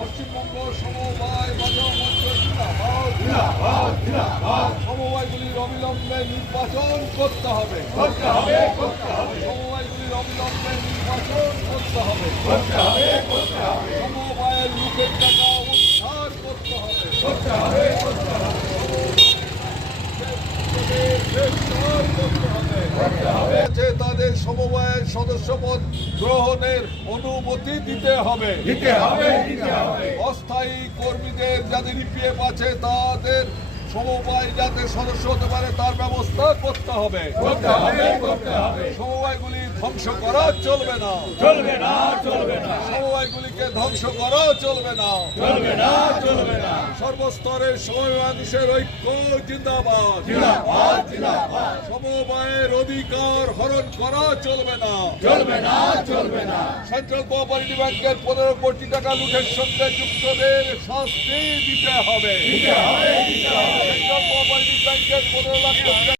পশ্চিমবঙ্গ সমবায় বাজার মঞ্চ সমবায়গুলির অবিলম্বে নির্বাচন করতে হবে করতে হবে করতে হবে সমবায়গুলির অবিলম্বে নির্বাচন করতে হবে করতে হবে করতে হবে সমবায়ের লুকের টাকা উদ্ধার করতে হবে করতে হবে করতে হবে গ্রেফতার করতে হবে আছে তাদের সমবায়ের সদস্যপদ গ্রহণের অনুমতি দিতে হবে। অস্থায়ী কর্মীদের যাদের ইপিএফ আছে তাদের সমবায় যাতে সদস্য হতে পারে তার ব্যবস্থা করতে হবে। সমবায়গুলি ধ্বংস করা চলবে না। চলবে না চলবে না। সমবায়গুলিকে ধ্বংস করা চলবে না। চলবে না চলবে না। সর্বস্তরের সময় মানুষের ঐক্য জিন্দাবাদ। অধিকার হরণ করা চলবে না। চলবে না চলবে না। সেন্ট্রাল কোঅপারেটিভ ব্যাংকের পনেরো কোটি টাকা লুটের সঙ্গে যুক্তদের শাস্তি দিতে হবে। সেন্ট্রাল কোঅপারেটিভ ব্যাংকের পনেরো লাখ